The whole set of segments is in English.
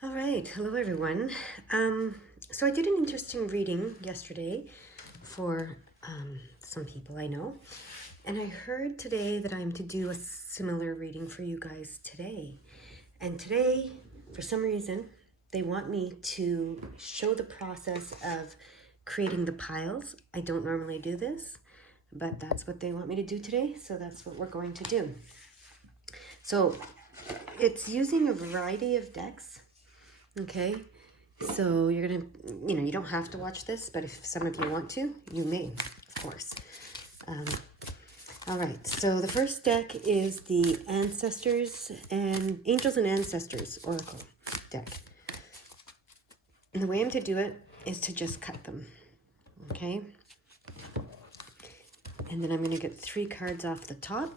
All right, hello everyone. So I did an interesting reading yesterday for some people I know, and I heard today that I'm to do a similar reading for you guys today. And today, for some reason, they want me to show the process of creating the piles. I don't normally do this, but that's what they want me to do today, so that's what we're going to do. So it's using a variety of decks. Okay, so you're gonna, you don't have to watch this, but if some of you want to, you may, of course. All right, so the first deck is the Ancestors and Angels and Ancestors Oracle deck. And the way I'm to do it is to just cut them, okay? And then I'm gonna get 3 cards off the top.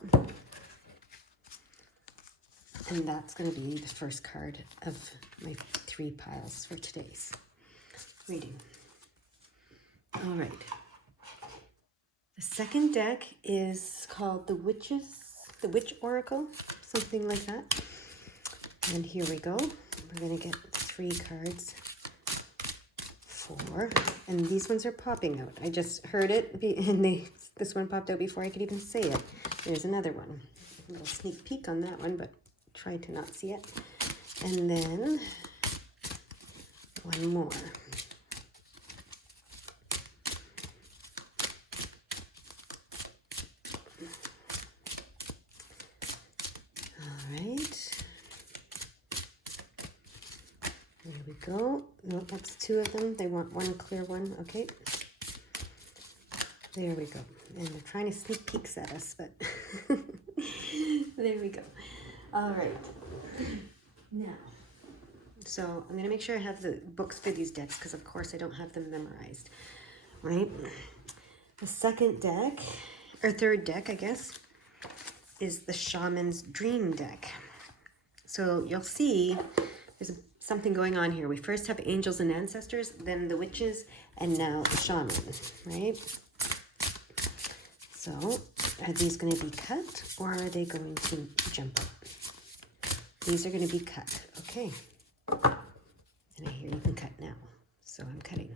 And that's going to be the first card of my 3 piles for today's reading. All right. The second deck is called the Witch Oracle, something like that. And here we go. We're going to get 3 cards. 4. And these ones are popping out. I just heard it, and this one popped out before I could even say it. There's another one. A little sneak peek on that one, but try to not see it. And then one more. All right. There we go. Nope, that's 2 of them. They want one clear one. Okay. There we go. And they're trying to sneak peeks at us, but there we go. All right. Now, so I'm going to make sure I have the books for these decks because, of course, I don't have them memorized, right? The second deck, or third deck, I guess, is the Shaman's Dream deck. So you'll see there's something going on here. We first have Angels and Ancestors, then the Witches, and now the Shaman, right? So are these going to be cut or are they going to jump up? These are going to be cut. Okay. And I hear you can cut now. So I'm cutting.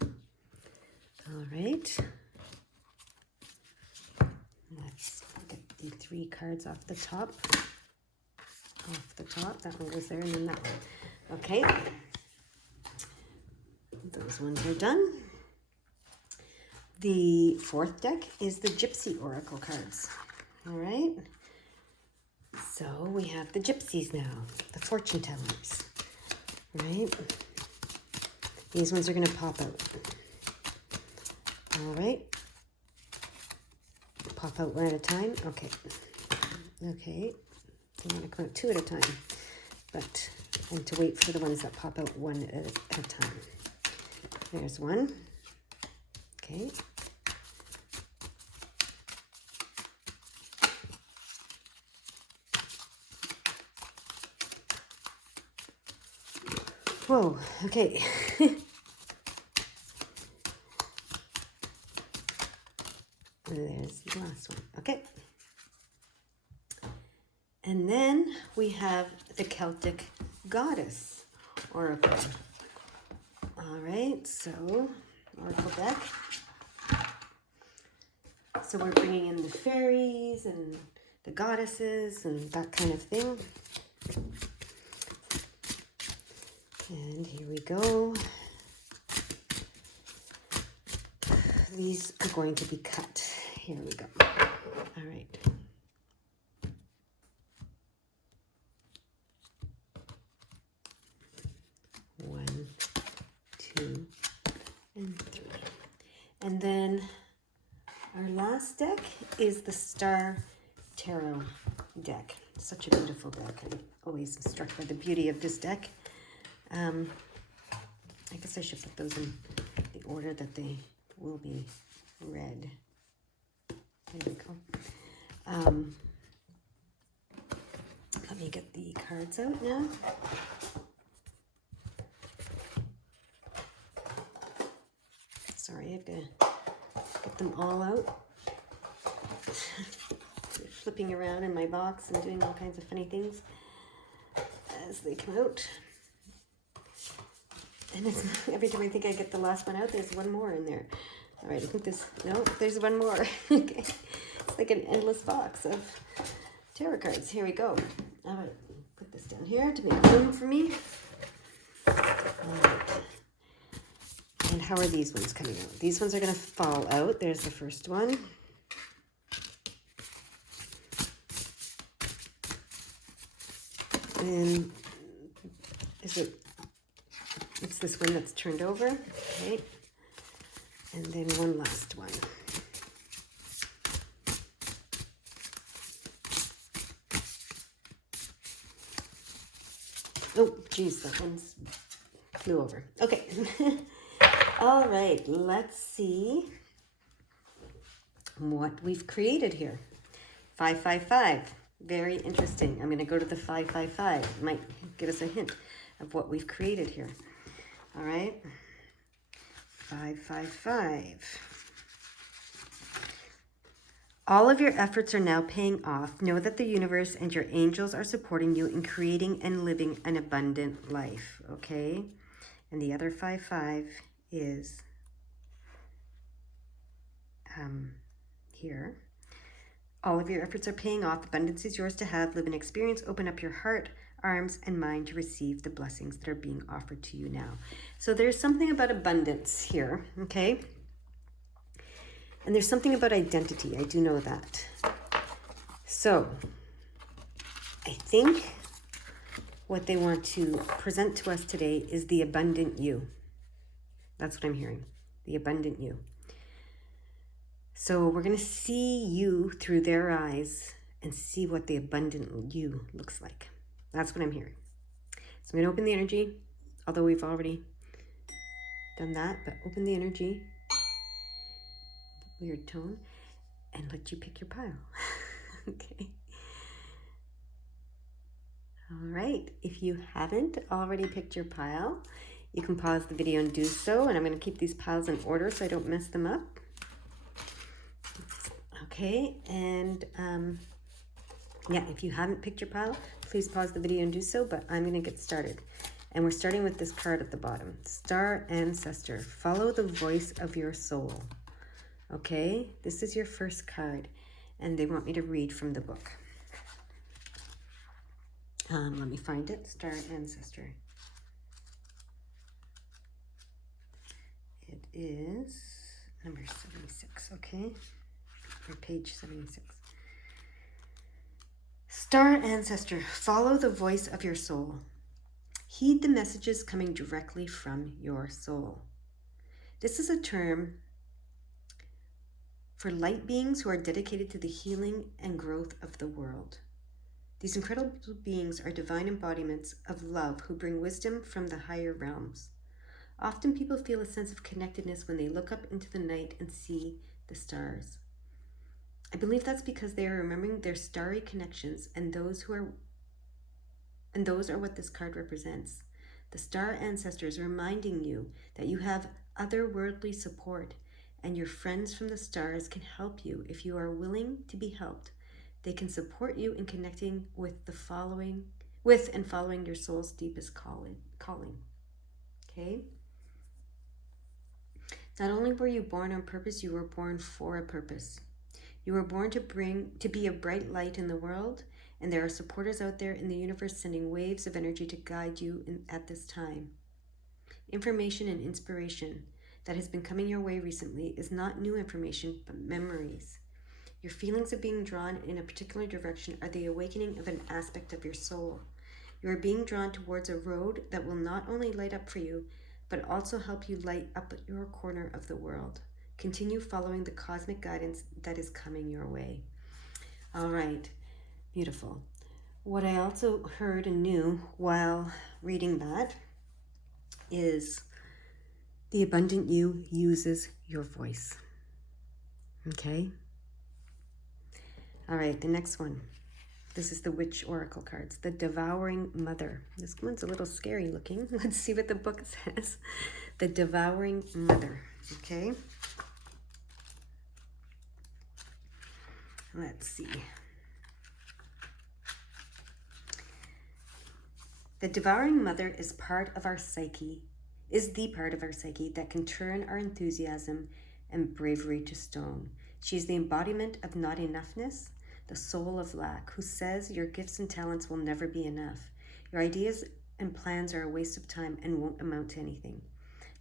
All right. Let's get the 3 cards off the top. Off the top. That one goes there and then that one. Okay. Those ones are done. The fourth deck is the Gypsy Oracle cards. All right. So we have the gypsies now, the fortune tellers, right? These ones are going to pop out. All right. Pop out one at a time. Okay. Okay. So I'm going to come out 2 at a time, but I'm to wait for the ones that pop out 1 at a time. There's one. Okay. Whoa, okay. There's the last one. Okay. And then we have the Celtic Goddess Oracle. All right, so Oracle deck. So we're bringing in the fairies and the goddesses and that kind of thing. And here we go. These are going to be cut. Here we go. All right. One, 2, and 3. And then our last deck is the Star Tarot deck. Such a beautiful deck. I'm always struck by the beauty of this deck. I guess I should put those in the order that they will be read. There we go. Let me get the cards out now. Sorry, I have to get them all out. Flipping around in my box and doing all kinds of funny things. as they come out. And it's, every time I think I get the last one out, there's one more in there. All right, I think there's one more. Okay, it's like an endless box of tarot cards. Here we go. All right, put this down here to make room for me. All right. And how are these ones coming out? These ones are going to fall out. There's the first one. And it's this one that's turned over. Okay. And then one last one. Oh, geez, that one's flew over. Okay. All right, let's see what we've created here. 555. Very interesting. I'm going to go to the 555. It might give us a hint of what we've created here. All right. 555. All of your efforts are now paying off. Know that the universe and your angels are supporting you in creating and living an abundant life. Okay. And the other 55 is here. All of your efforts are paying off. Abundance is yours to have. Live an experience. Open up your heart, arms, and mind to receive the blessings that are being offered to you now. So there's something about abundance here, okay? And there's something about identity. I do know that. So I think what they want to present to us today is the abundant you. That's what I'm hearing. The abundant you. So we're going to see you through their eyes and see what the abundant you looks like. That's what I'm hearing. So I'm going to open the energy, although we've already done that, but open the energy, weird tone, and let you pick your pile. Okay. All right. If you haven't already picked your pile, you can pause the video and do so. And I'm going to keep these piles in order so I don't mess them up. Okay, and yeah, if you haven't picked your pile, please pause the video and do so, but I'm going to get started. And we're starting with this card at the bottom. Star Ancestor. Follow the voice of your soul. Okay, this is your first card, and they want me to read from the book. Let me find it. Star Ancestor. It is number 76, okay? Or page 76. Star Ancestor, follow the voice of your soul. Heed the messages coming directly from your soul. This is a term for light beings who are dedicated to the healing and growth of the world. These incredible beings are divine embodiments of love who bring wisdom from the higher realms. Often people feel a sense of connectedness when they look up into the night and see the stars. I believe that's because they are remembering their starry connections, and those are what this card represents. The star ancestors reminding you that you have otherworldly support, and your friends from the stars can help you if you are willing to be helped. They can support you in connecting with and following your soul's deepest calling. Okay? Not only were you born on purpose, you were born for a purpose. You were born to be a bright light in the world, and there are supporters out there in the universe sending waves of energy to guide you at this time. Information and inspiration that has been coming your way recently is not new information, but memories. Your feelings of being drawn in a particular direction are the awakening of an aspect of your soul. You are being drawn towards a road that will not only light up for you, but also help you light up your corner of the world. Continue following the cosmic guidance that is coming your way. All right, beautiful. What I also heard and knew while reading that is the abundant you uses your voice. Okay? All right, the next one. This is the Witch Oracle cards. The Devouring Mother. This one's a little scary looking. Let's see what the book says. The Devouring Mother. Okay? Let's see. The devouring mother is the part of our psyche that can turn our enthusiasm and bravery to stone. She is the embodiment of not enoughness, the soul of lack, who says your gifts and talents will never be enough. Your ideas and plans are a waste of time and won't amount to anything.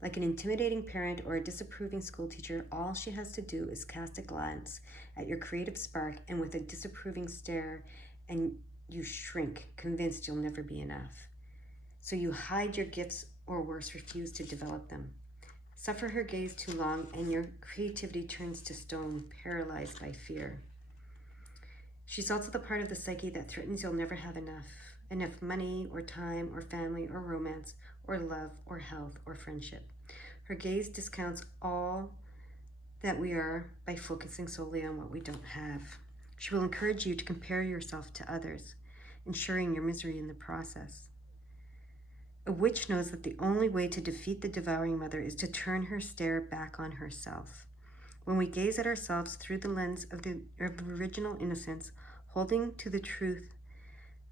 Like an intimidating parent or a disapproving schoolteacher, all she has to do is cast a glance at your creative spark, and with a disapproving stare, and you shrink, convinced you'll never be enough. So you hide your gifts, or worse, refuse to develop them. Suffer her gaze too long, and your creativity turns to stone, paralyzed by fear. She's also the part of the psyche that threatens you'll never have enough money or time or family or romance or love or health or friendship. Her gaze discounts all that we are by focusing solely on what we don't have. She will encourage you to compare yourself to others, ensuring your misery in the process. A witch knows that the only way to defeat the devouring mother is to turn her stare back on herself. When we gaze at ourselves through the lens of original innocence, holding to the truth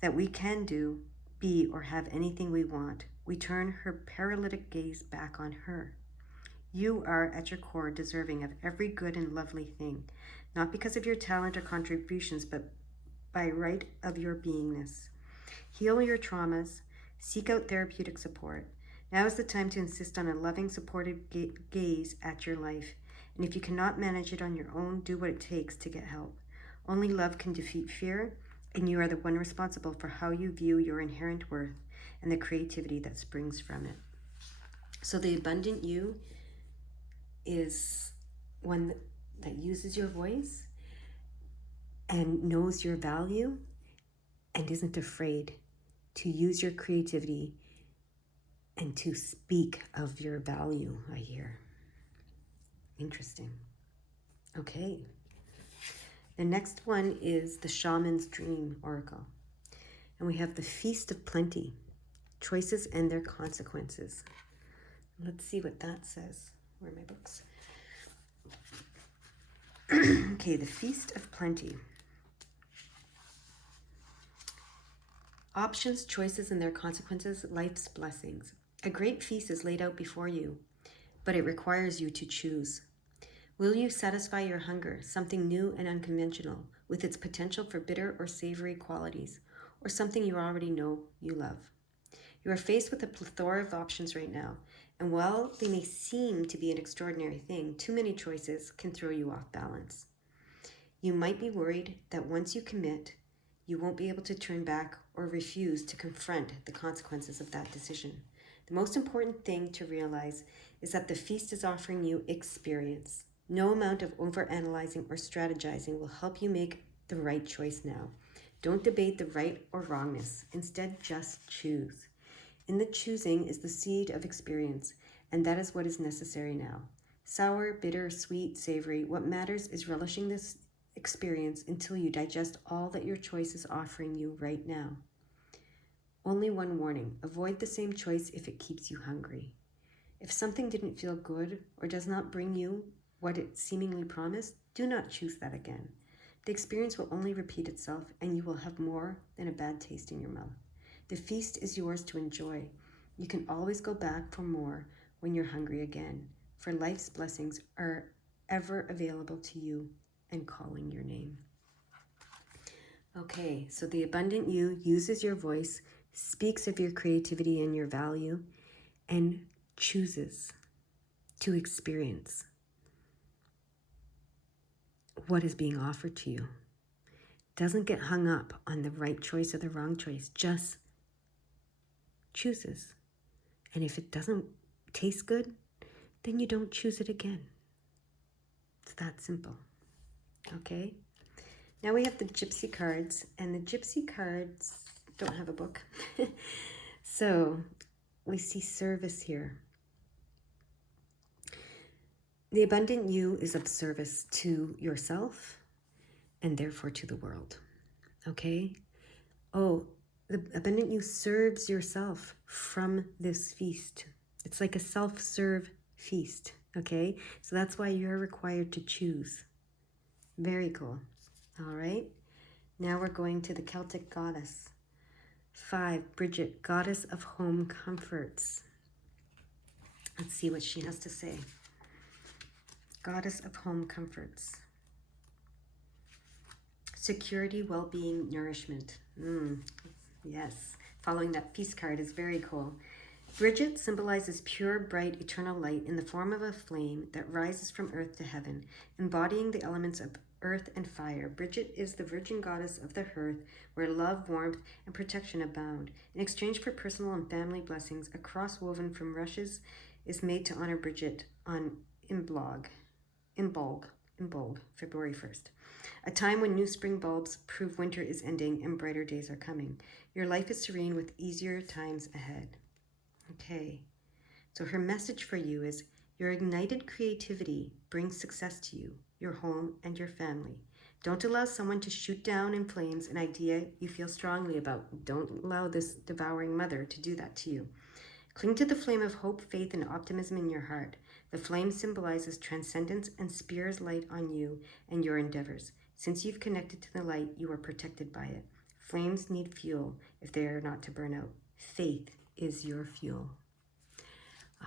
that we can do, be, or have anything we want, we turn her paralytic gaze back on her. You are, at your core, deserving of every good and lovely thing, not because of your talent or contributions, but by right of your beingness. Heal your traumas. Seek out therapeutic support. Now is the time to insist on a loving, supportive gaze at your life. And if you cannot manage it on your own, do what it takes to get help. Only love can defeat fear, and you are the one responsible for how you view your inherent worth and the creativity that springs from it. So the abundant you is one that uses your voice and knows your value and isn't afraid to use your creativity and to speak of your value, I hear. Interesting. Okay. The next one is the Shaman's Dream Oracle. And we have the Feast of Plenty, choices and their consequences. Let's see what that says. Where are my books? Okay, the Feast of Plenty. Options, choices, and their consequences, life's blessings. A great feast is laid out before you, but it requires you to choose. Will you satisfy your hunger, something new and unconventional, with its potential for bitter or savory qualities, or something you already know you love? You are faced with a plethora of options right now, and while they may seem to be an extraordinary thing, too many choices can throw you off balance. You might be worried that once you commit, you won't be able to turn back or refuse to confront the consequences of that decision. The most important thing to realize is that the feast is offering you experience. No amount of overanalyzing or strategizing will help you make the right choice now. Don't debate the right or wrongness. Instead, just choose. In the choosing is the seed of experience, and that is what is necessary now. Sour, bitter, sweet, savory, what matters is relishing this experience until you digest all that your choice is offering you right now. Only one warning: avoid the same choice if it keeps you hungry. If something didn't feel good or does not bring you what it seemingly promised, do not choose that again. The experience will only repeat itself, and you will have more than a bad taste in your mouth. The feast is yours to enjoy. You can always go back for more when you're hungry again, for life's blessings are ever available to you and calling your name. Okay, so the abundant you uses your voice, speaks of your creativity and your value, and chooses to experience what is being offered to you. Doesn't get hung up on the right choice or the wrong choice, just chooses. And if it doesn't taste good, then you don't choose it again. It's that simple. Okay? Now we have the Gypsy cards, and the Gypsy cards don't have a book. So we see service here. The abundant you is of service to yourself and therefore to the world. Okay? Oh, the abundant you serves yourself from this feast. It's like a self-serve feast. Okay? So that's why you're required to choose. Very cool. All right? Now we're going to the Celtic goddess. 5, Bridget, goddess of home comforts. Let's see what she has to say. Goddess of home comforts. Security, well-being, nourishment. Yes. Following that peace card is very cool. Bridget symbolizes pure, bright, eternal light in the form of a flame that rises from earth to heaven, embodying the elements of earth and fire. Bridget is the virgin goddess of the hearth, where love, warmth, and protection abound. In exchange for personal and family blessings, a cross woven from rushes is made to honor Bridget on Imbolg, February 1st. A time when new spring bulbs prove winter is ending and brighter days are coming. Your life is serene with easier times ahead. Okay, so her message for you is your ignited creativity brings success to you, your home, and your family. Don't allow someone to shoot down in flames an idea you feel strongly about. Don't allow this devouring mother to do that to you. Cling to the flame of hope, faith, and optimism in your heart. The flame symbolizes transcendence and spears light on you and your endeavors. Since you've connected to the light, you are protected by it. Flames need fuel if they are not to burn out. Faith is your fuel.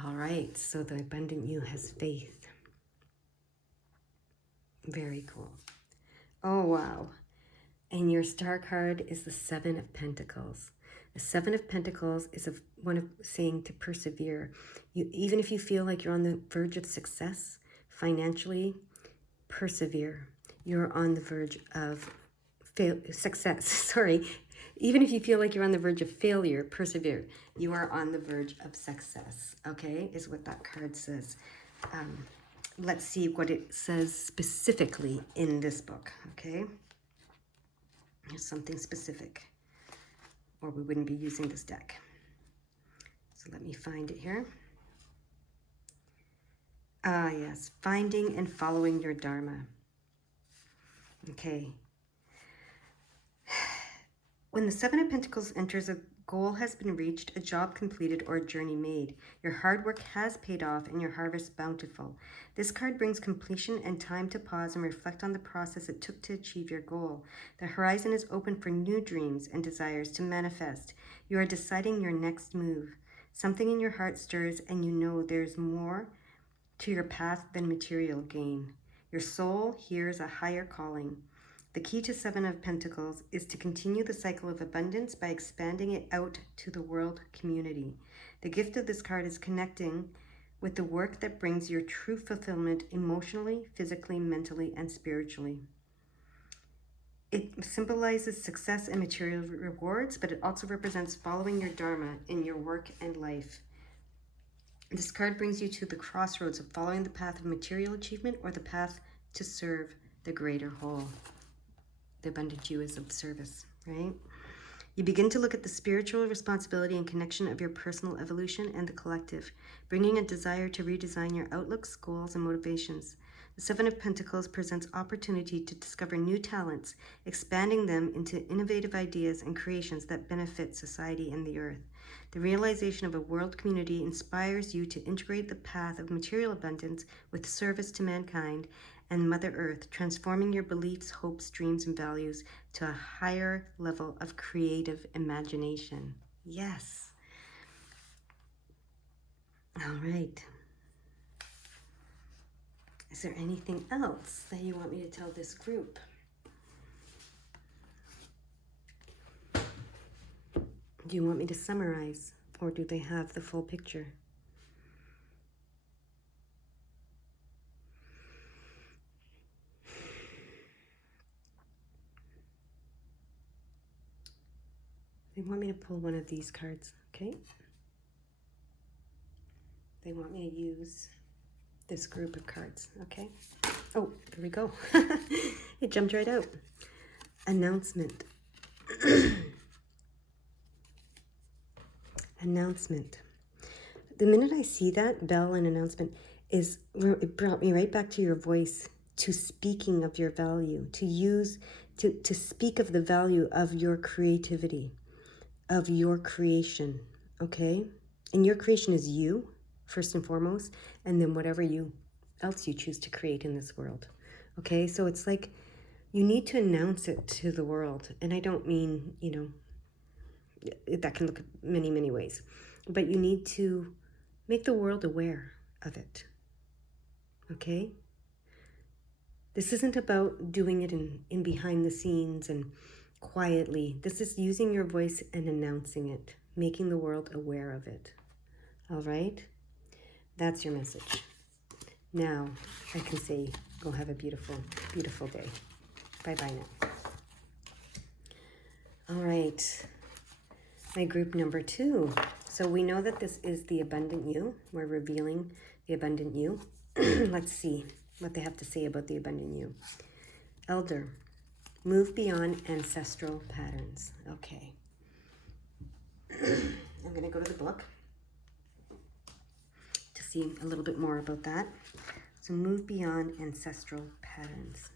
All right, so the abundant you has faith. Very cool. Oh, wow. And your star card is the 7 of Pentacles. The 7 of Pentacles is one of saying to persevere. Even if you feel like you're on the verge of success financially, persevere. You're on the verge of success. Sorry. Even if you feel like you're on the verge of failure, persevere. You are on the verge of success, okay, is what that card says. Let's see what it says specifically in this book, okay? There's something specific, or we wouldn't be using this deck. So let me find it here. Ah, yes, finding and following your Dharma. Okay. When the 7 of Pentacles enters, a goal has been reached, a job completed, or a journey made. Your hard work has paid off and your harvest bountiful. This card brings completion and time to pause and reflect on the process it took to achieve your goal. The horizon is open for new dreams and desires to manifest. You are deciding your next move. Something in your heart stirs and you know there's more to your path than material gain. Your soul hears a higher calling. The key to 7 of Pentacles is to continue the cycle of abundance by expanding it out to the world community. The gift of this card is connecting with the work that brings your true fulfillment emotionally, physically, mentally, and spiritually. It symbolizes success and material rewards, but it also represents following your Dharma in your work and life. This card brings you to the crossroads of following the path of material achievement or the path to serve the greater whole. The abundant you is of service, right? You begin to look at the spiritual responsibility and connection of your personal evolution and the collective, bringing a desire to redesign your outlooks, goals, and motivations. The 7 of Pentacles presents opportunity to discover new talents, expanding them into innovative ideas and creations that benefit society and the earth. The realization of a world community inspires you to integrate the path of material abundance with service to mankind and Mother Earth, transforming your beliefs, hopes, dreams, and values to a higher level of creative imagination. Yes. All right. Is there anything else that you want me to tell this group? Do you want me to summarize, or do they have the full picture? They want me to pull one of these cards, okay? They want me to use this group of cards, okay? Oh, there we go. It jumped right out. Announcement. Announcement. The minute I see that bell and announcement, it brought me right back to your voice, to speaking of your value, to speak of the value of your creativity, of your creation, okay? And your creation is you, first and foremost, and then whatever else you choose to create in this world, okay? So it's like you need to announce it to the world. And I don't mean, That can look many, many ways. But you need to make the world aware of it. Okay? This isn't about doing it in behind the scenes and quietly. This is using your voice and announcing it, making the world aware of it. All right? That's your message. Now I can say, go have a beautiful, beautiful day. Bye-bye now. All right. My group number 2. So we know that this is the abundant you. We're revealing the abundant you. Let's see what they have to say about the abundant you. Elder, move beyond ancestral patterns. Okay. I'm going to go to the book to see a little bit more about that. So move beyond ancestral patterns.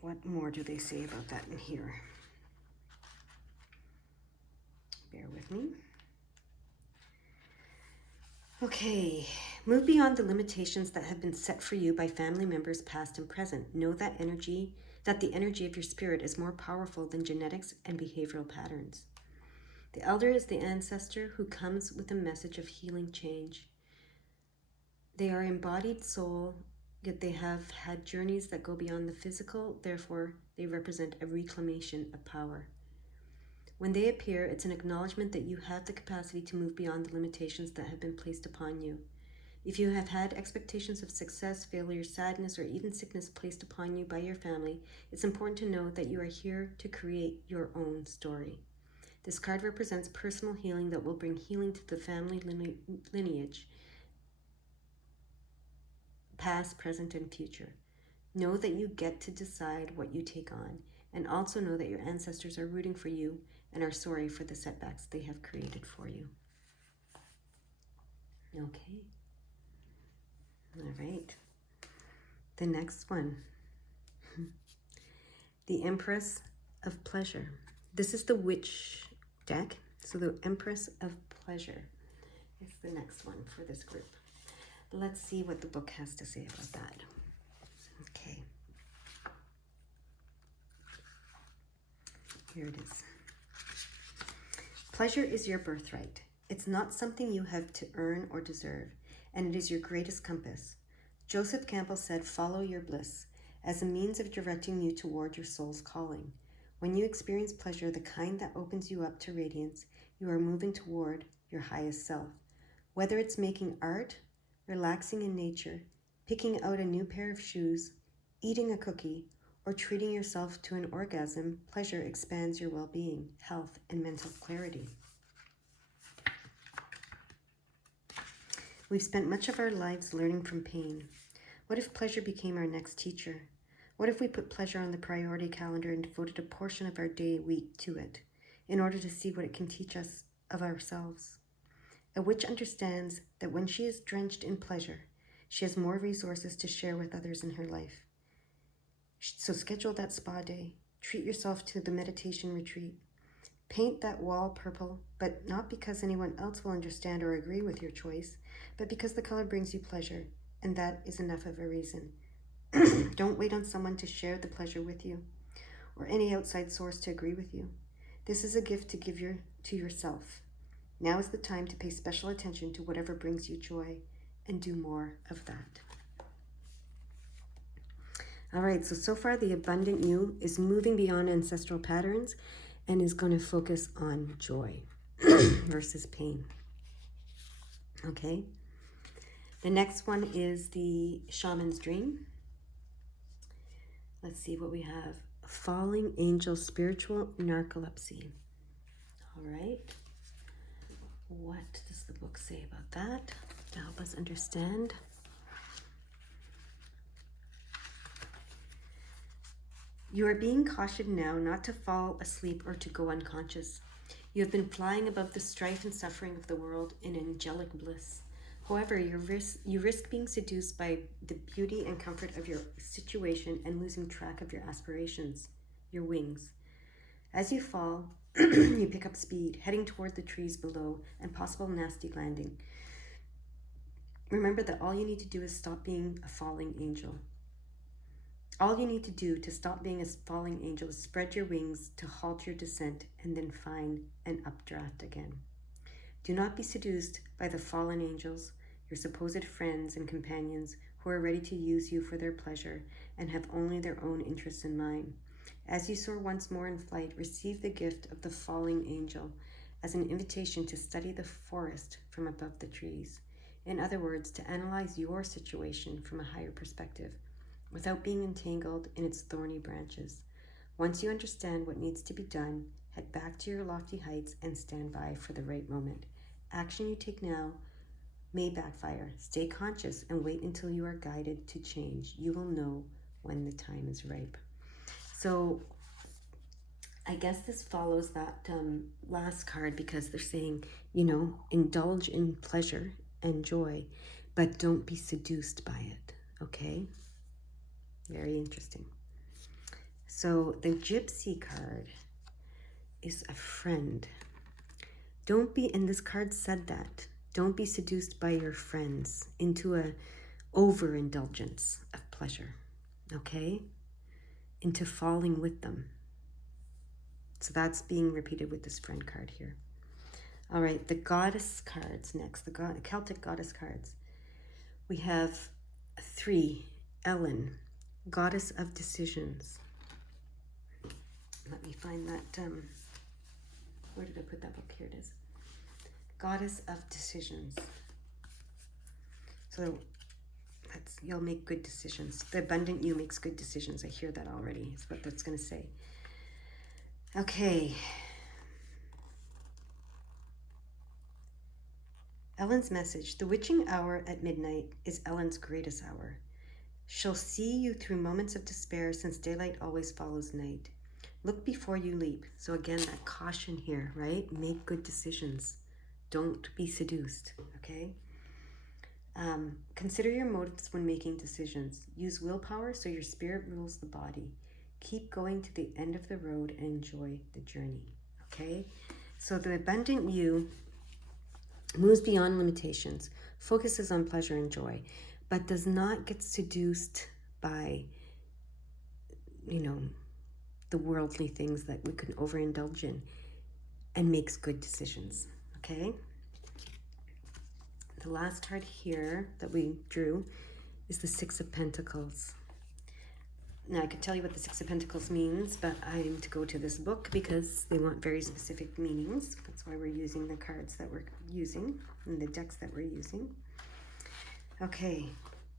What more do they say about that in here? Bear with me. Okay, move beyond the limitations that have been set for you by family members past and present. Know that the energy of your spirit is more powerful than genetics and behavioral patterns. The elder is the ancestor who comes with a message of healing change. They are embodied soul, yet they have had journeys that go beyond the physical, therefore they represent a reclamation of power. When they appear, it's an acknowledgement that you have the capacity to move beyond the limitations that have been placed upon you. If you have had expectations of success, failure, sadness, or even sickness placed upon you by your family, it's important to know that you are here to create your own story. This card represents personal healing that will bring healing to the family lineage, past, present, and future. Know that you get to decide what you take on, and also know that your ancestors are rooting for you and are sorry for the setbacks they have created for you. Okay. All right. The next one. The Empress of Pleasure. This is the Witch deck. So the Empress of Pleasure is the next one for this group. Let's see what the book has to say about that. Okay. Here it is. Pleasure is your birthright. It's not something you have to earn or deserve, and it is your greatest compass. Joseph Campbell said, follow your bliss as a means of directing you toward your soul's calling. When you experience pleasure, the kind that opens you up to radiance, you are moving toward your highest self. Whether it's making art, relaxing in nature, picking out a new pair of shoes, eating a cookie, or treating yourself to an orgasm, pleasure expands your well-being, health, and mental clarity. We've spent much of our lives learning from pain. What if pleasure became our next teacher? What if we put pleasure on the priority calendar and devoted a portion of our day, week to it, in order to see what it can teach us of ourselves? A witch understands that when she is drenched in pleasure, she has more resources to share with others in her life. So schedule that spa day. Treat yourself to the meditation retreat. Paint that wall purple, but not because anyone else will understand or agree with your choice, but because the color brings you pleasure, and that is enough of a reason. Don't wait on someone to share the pleasure with you, or any outside source to agree with you. This is a gift to give to yourself. Now is the time to pay special attention to whatever brings you joy, and do more of that. All right, so far the abundant you is moving beyond ancestral patterns and is going to focus on joy versus pain. Okay. The next one is the shaman's dream. Let's see what we have. Falling angel spiritual narcolepsy. All right. What does the book say about that to help us understand? You are being cautioned now not to fall asleep or to go unconscious. You have been flying above the strife and suffering of the world in angelic bliss. However, you risk being seduced by the beauty and comfort of your situation and losing track of your aspirations, your wings. As you fall, you pick up speed, heading toward the trees below and possible nasty landing. Remember that all you need to do is stop being a falling angel. All you need to do to stop being a falling angel is spread your wings to halt your descent and then find an updraft again. Do not be seduced by the fallen angels, your supposed friends and companions who are ready to use you for their pleasure and have only their own interests in mind. As you soar once more in flight, receive the gift of the falling angel as an invitation to study the forest from above the trees. In other words, to analyze your situation from a higher perspective, without being entangled in its thorny branches. Once you understand what needs to be done, head back to your lofty heights and stand by for the right moment. Action you take now may backfire. Stay conscious and wait until you are guided to change. You will know when the time is ripe. So I guess this follows that last card, because they're saying, indulge in pleasure and joy, but don't be seduced by it. Okay? Very interesting. So the Gypsy card is a friend. Don't be, and this card said that, don't be seduced by your friends into a overindulgence of pleasure, okay? Into falling with them. So that's being repeated with this friend card here. All right, the goddess cards next, the Celtic goddess cards. We have 3, Ellen, goddess of decisions. Let me find that, where did I put that book? Here it is. Goddess of decisions. So you'll make good decisions. The abundant you makes good decisions. I hear that already. Is what that's going to say. Okay. Ellen's message. The witching hour at midnight is Ellen's greatest hour. She'll see you through moments of despair, since daylight always follows night. Look before you leap. So again, that caution here, right? Make good decisions. Don't be seduced, okay? Consider your motives when making decisions. Use willpower so your spirit rules the body. Keep going to the end of the road and enjoy the journey, okay? So the abundant you moves beyond limitations, focuses on pleasure and joy, but does not get seduced by, the worldly things that we can overindulge in, and makes good decisions, okay? The last card here that we drew is the 6 of Pentacles. Now, I could tell you what the 6 of Pentacles means, but I'm to go to this book because they want very specific meanings. That's why we're using the cards that we're using and the decks that we're using. Okay,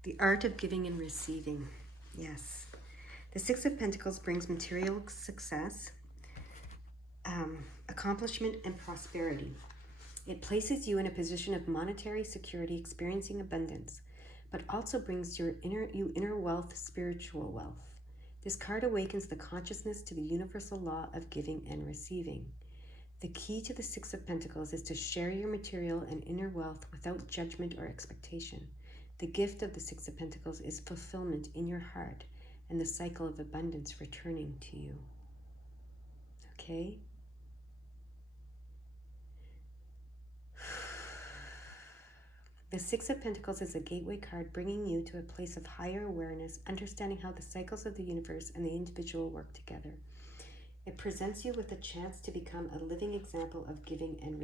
the art of giving and receiving. Yes. The 6 of Pentacles brings material success, accomplishment, and prosperity. It places you in a position of monetary security, experiencing abundance, but also brings you inner wealth, spiritual wealth. This card awakens the consciousness to the universal law of giving and receiving. The key to the 6 of Pentacles is to share your material and inner wealth without judgment or expectation. The gift of the 6 of Pentacles is fulfillment in your heart and the cycle of abundance returning to you. Okay? The 6 of Pentacles is a gateway card, bringing you to a place of higher awareness, understanding how the cycles of the universe and the individual work together. It presents you with a chance to become a living example of giving and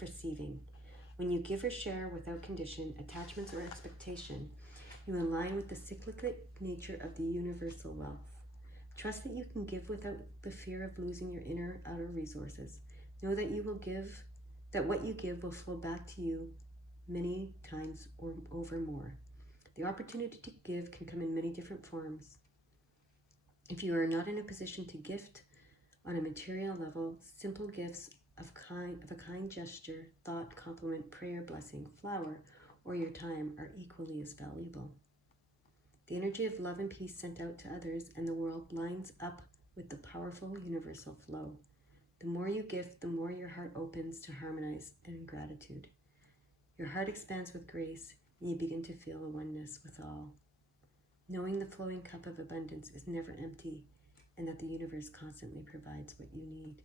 receiving. When you give or share without condition, attachments, or expectation, you align with the cyclic nature of the universal wealth. Trust that you can give without the fear of losing your inner outer resources. Know that what you give will flow back to you many times or over more. The opportunity to give can come in many different forms. If you are not in a position to gift on a material level, simple gifts of a kind gesture, thought, compliment, prayer, blessing, flower, or your time are equally as valuable. The energy of love and peace sent out to others and the world lines up with the powerful universal flow. The more you gift, the more your heart opens to harmonize and in gratitude. Your heart expands with grace, and you begin to feel a oneness with all. Knowing the flowing cup of abundance is never empty, and that the universe constantly provides what you need.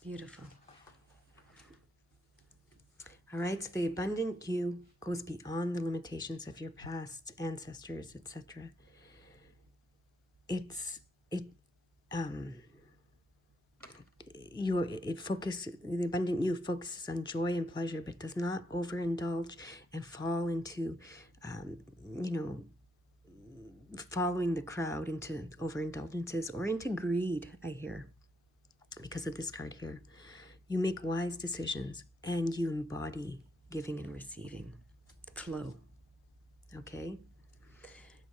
Beautiful. All right, so the abundant you goes beyond the limitations of your past, ancestors, etc. it's it um the abundant you focuses on joy and pleasure, but does not overindulge and fall into you know, following the crowd into overindulgences or into greed, I hear, because of this card here. You make wise decisions and you embody giving and receiving. Flow. Okay?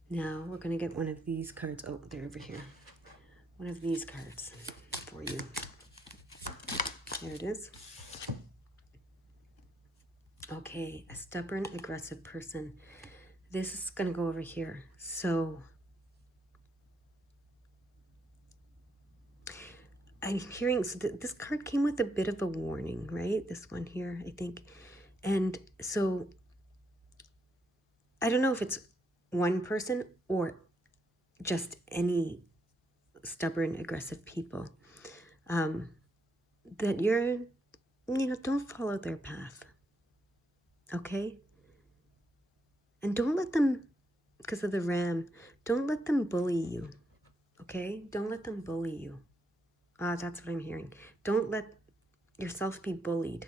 Now we're going to get one of these cards. Oh, they're over here. One of these cards for you. There it is. Okay, a stubborn, aggressive person. This is going to go over here. So I'm hearing, so this card came with a bit of a warning, right? This one here, I think. And so I don't know if it's one person or just any stubborn, aggressive people. That don't follow their path. Okay? And don't let them, because of the ram, don't let them bully you. Okay? Don't let them bully you. That's what I'm hearing. Don't let yourself be bullied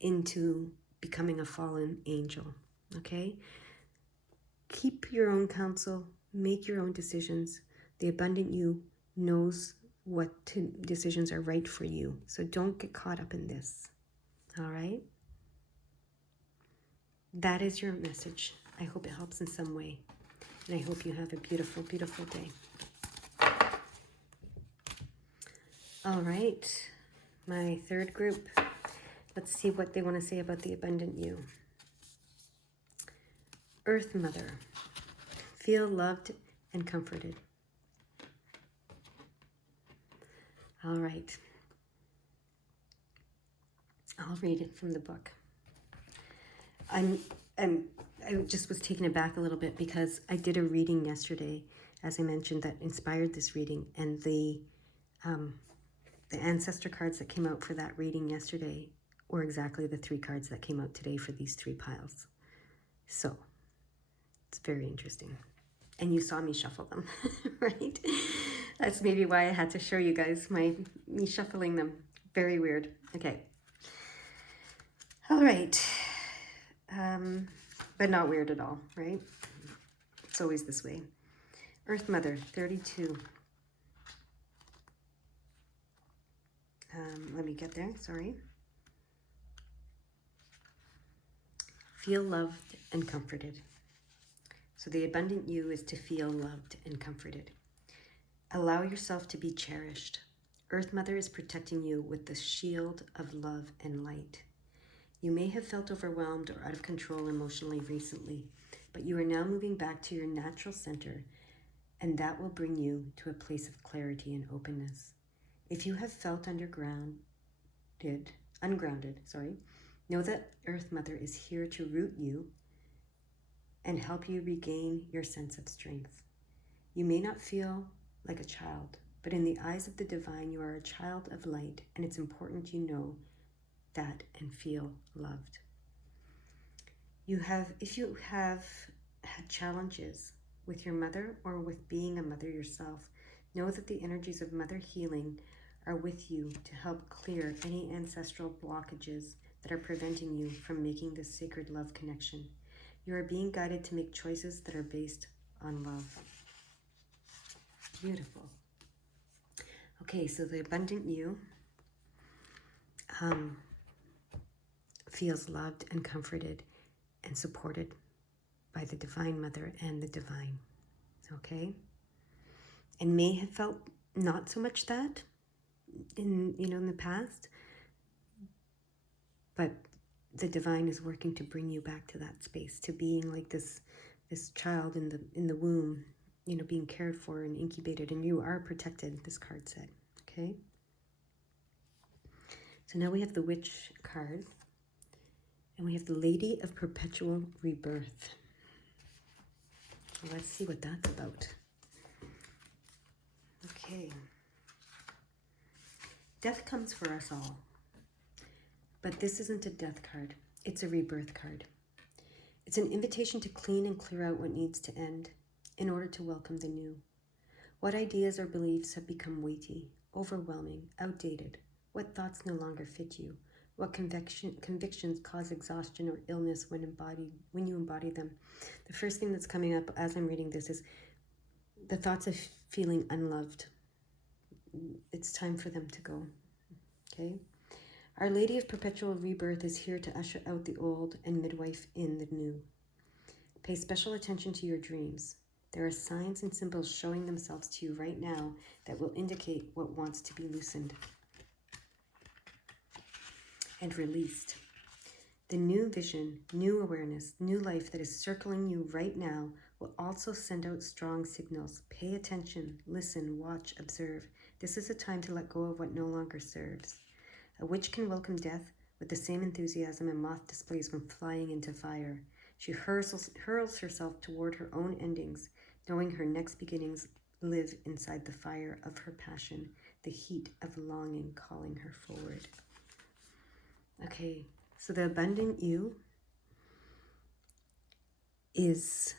into becoming a fallen angel. Okay? Keep your own counsel. Make your own decisions. The abundant you knows what decisions are right for you. So don't get caught up in this. All right? That is your message. I hope it helps in some way. And I hope you have a beautiful, beautiful day. All right. My third group. Let's see what they want to say about the abundant you. Earth Mother. Feel loved and comforted. All right. I'll read it from the book. I just was taken aback a little bit because I did a reading yesterday, as I mentioned, that inspired this reading, and the ancestor cards that came out for that reading yesterday were exactly the 3 cards that came out today for these 3 piles. So it's very interesting. And you saw me shuffle them, right? That's maybe why I had to show you guys me shuffling them. Very weird. Okay. All right. But not weird at all, right? It's always this way. Earth Mother, 32. Let me get there, sorry. Feel loved and comforted. So the abundant you is to feel loved and comforted. Allow yourself to be cherished. Earth Mother is protecting you with the shield of love and light. You may have felt overwhelmed or out of control emotionally recently, but you are now moving back to your natural center, and that will bring you to a place of clarity and openness. If you have felt ungrounded, know that Earth Mother is here to root you and help you regain your sense of strength. You may not feel like a child, but in the eyes of the divine, you are a child of light, and it's important you know that and feel loved. If you have had challenges with your mother or with being a mother yourself, know that the energies of mother healing are with you to help clear any ancestral blockages that are preventing you from making this sacred love connection. You are being guided to make choices that are based on love. Beautiful. Okay, so the abundant you feels loved and comforted and supported by the Divine Mother and the Divine, okay? And may have felt not so much that in the past, but the Divine is working to bring you back to that space, to being like this child in the womb, being cared for and incubated, and you are protected, this card said, okay? So now we have the Witch card, and we have the Lady of Perpetual Rebirth. Well, let's see what that's about. Okay. Death comes for us all. But this isn't a death card. It's a rebirth card. It's an invitation to clean and clear out what needs to end in order to welcome the new. What ideas or beliefs have become weighty, overwhelming, outdated? What thoughts no longer fit you? What convictions cause exhaustion or illness when you embody them? The first thing that's coming up as I'm reading this is the thoughts of feeling unloved. It's time for them to go. Okay? Our Lady of Perpetual Rebirth is here to usher out the old and midwife in the new. Pay special attention to your dreams. There are signs and symbols showing themselves to you right now that will indicate what wants to be loosened and released. The new vision, new awareness, new life that is circling you right now will also send out strong signals. Pay attention, listen, watch, observe. This is a time to let go of what no longer serves. A witch can welcome death with the same enthusiasm a moth displays when flying into fire. She hurls herself toward her own endings, knowing her next beginnings live inside the fire of her passion, the heat of longing calling her forward. Okay, so the abundant you is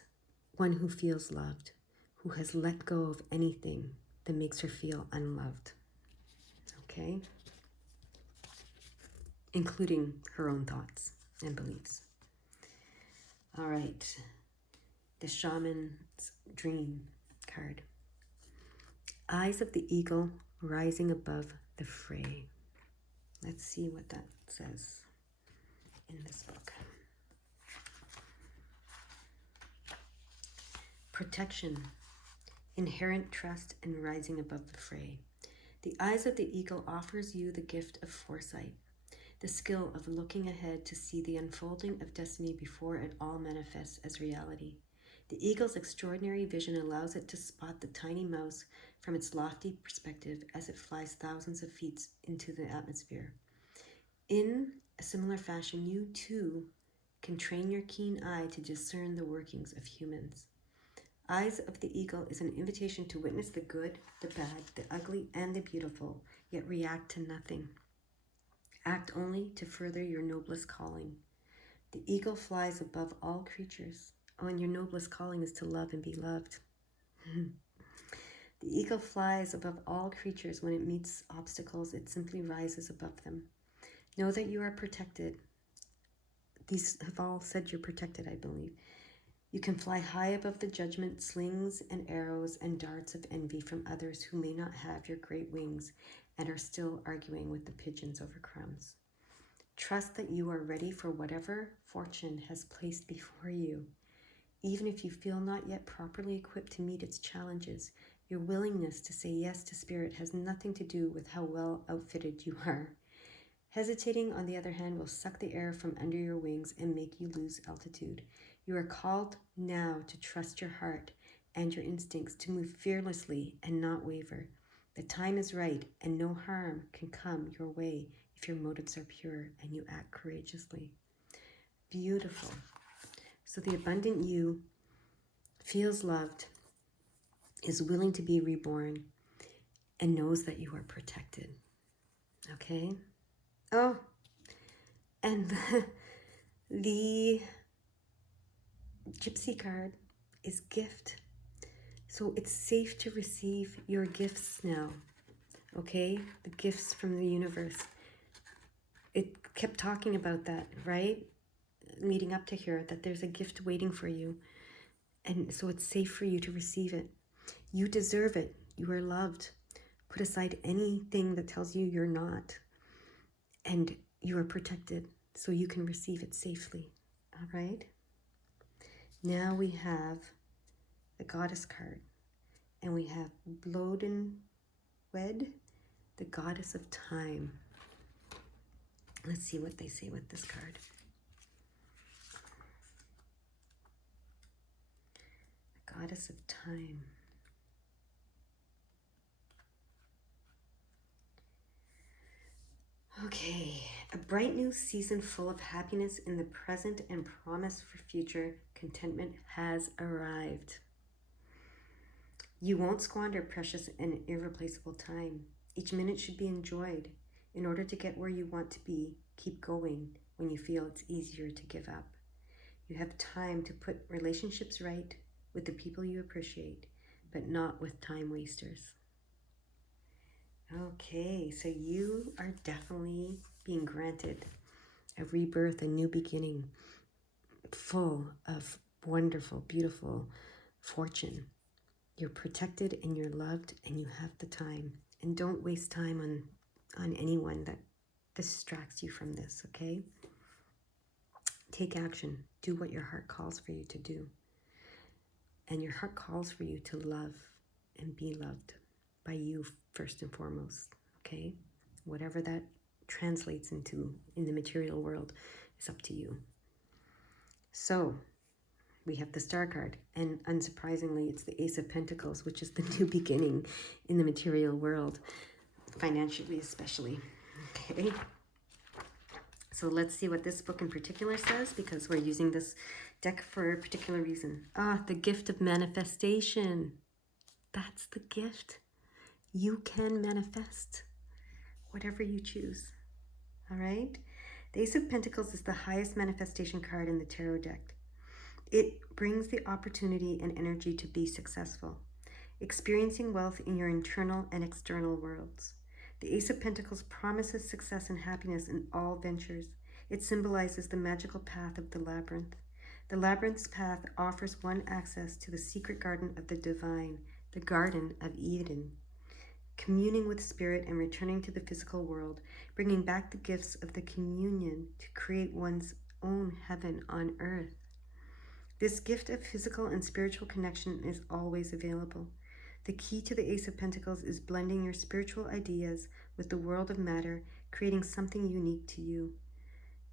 one who feels loved, who has let go of anything that makes her feel unloved. Okay? Including her own thoughts and beliefs. All right, the Shaman's Dream card. Eyes of the eagle rising above the fray. Let's see what that says in this book. Protection, inherent trust, and rising above the fray. The eyes of the eagle offers you the gift of foresight, the skill of looking ahead to see the unfolding of destiny before it all manifests as reality. The eagle's extraordinary vision allows it to spot the tiny mouse from its lofty perspective as it flies thousands of feet into the atmosphere. In a similar fashion, you too can train your keen eye to discern the workings of humans. Eyes of the Eagle is an invitation to witness the good, the bad, the ugly, and the beautiful, yet react to nothing. Act only to further your noblest calling. The eagle flies above all creatures. Oh, and your noblest calling is to love and be loved. The eagle flies above all creatures. When it meets obstacles, it simply rises above them. Know that you are protected. These have all said you're protected, I believe. You can fly high above the judgment, slings and arrows and darts of envy from others who may not have your great wings and are still arguing with the pigeons over crumbs. Trust that you are ready for whatever fortune has placed before you. Even if you feel not yet properly equipped to meet its challenges, your willingness to say yes to spirit has nothing to do with how well outfitted you are. Hesitating, on the other hand, will suck the air from under your wings and make you lose altitude. You are called now to trust your heart and your instincts, to move fearlessly and not waver. The time is right, and no harm can come your way if your motives are pure and you act courageously. Beautiful. So the abundant you feels loved, is willing to be reborn, and knows that you are protected. Okay? Oh, and the Gypsy card is gift. So it's safe to receive your gifts now. Okay? The gifts from the universe. It kept talking about that, right? Leading up to here, that there's a gift waiting for you. And so it's safe for you to receive it. You deserve it. You are loved. Put aside anything that tells you you're not. And you are protected, so you can receive it safely. All right? Now we have the Goddess card. And we have Bloden Wed, the Goddess of Time. Let's see what they say with this card. The Goddess of Time. Okay, a bright new season full of happiness in the present and promise for future contentment has arrived. You won't squander precious and irreplaceable time. Each minute should be enjoyed. In order to get where you want to be, keep going when you feel it's easier to give up. You have time to put relationships right with the people you appreciate, but not with time wasters. Okay, so you are definitely being granted a rebirth, a new beginning, full of wonderful, beautiful fortune. You're protected and you're loved and you have the time. And don't waste time on anyone that distracts you from this, okay? Take action. Do what your heart calls for you to do. And your heart calls for you to love and be loved by you first and foremost, okay? Whatever that translates into in the material world is up to you. So we have the Star card, and unsurprisingly, it's the Ace of Pentacles, which is the new beginning in the material world, financially especially, okay? So let's see what this book in particular says, because we're using this deck for a particular reason. The gift of manifestation. That's the gift. You can manifest whatever you choose, all right? The Ace of Pentacles is the highest manifestation card in the tarot deck. It brings the opportunity and energy to be successful, experiencing wealth in your internal and external worlds. The Ace of Pentacles promises success and happiness in all ventures. It symbolizes the magical path of the labyrinth. The labyrinth's path offers one access to the secret garden of the divine, the Garden of Eden. Communing with spirit and returning to the physical world, bringing back the gifts of the communion to create one's own heaven on earth. This gift of physical and spiritual connection is always available. The key to the Ace of Pentacles is blending your spiritual ideas with the world of matter, creating something unique to you.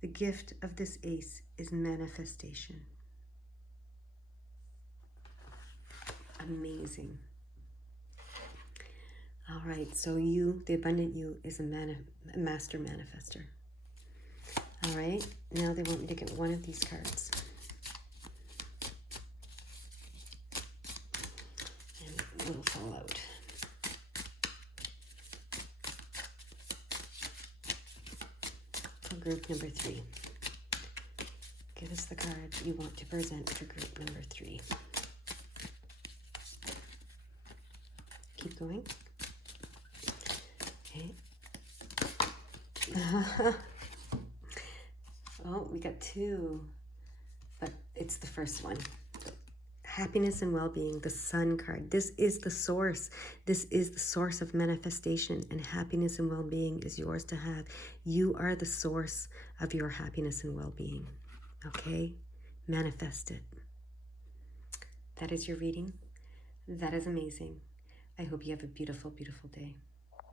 The gift of this ace is manifestation. Amazing. All right, so you, the abundant you, is a master manifester. All right, now they want me to get one of these cards. And it will fall out. For group number 3. Give us the card you want to present for group number 3. Keep going. Okay. Oh, we got 2, but it's the first one. Happiness and well-being, the Sun card. This is the source. This is the source of manifestation, and happiness and well-being is yours to have. You are the source of your happiness and well-being. Okay? Manifest it. That is your reading. That is amazing. I hope you have a beautiful, beautiful day.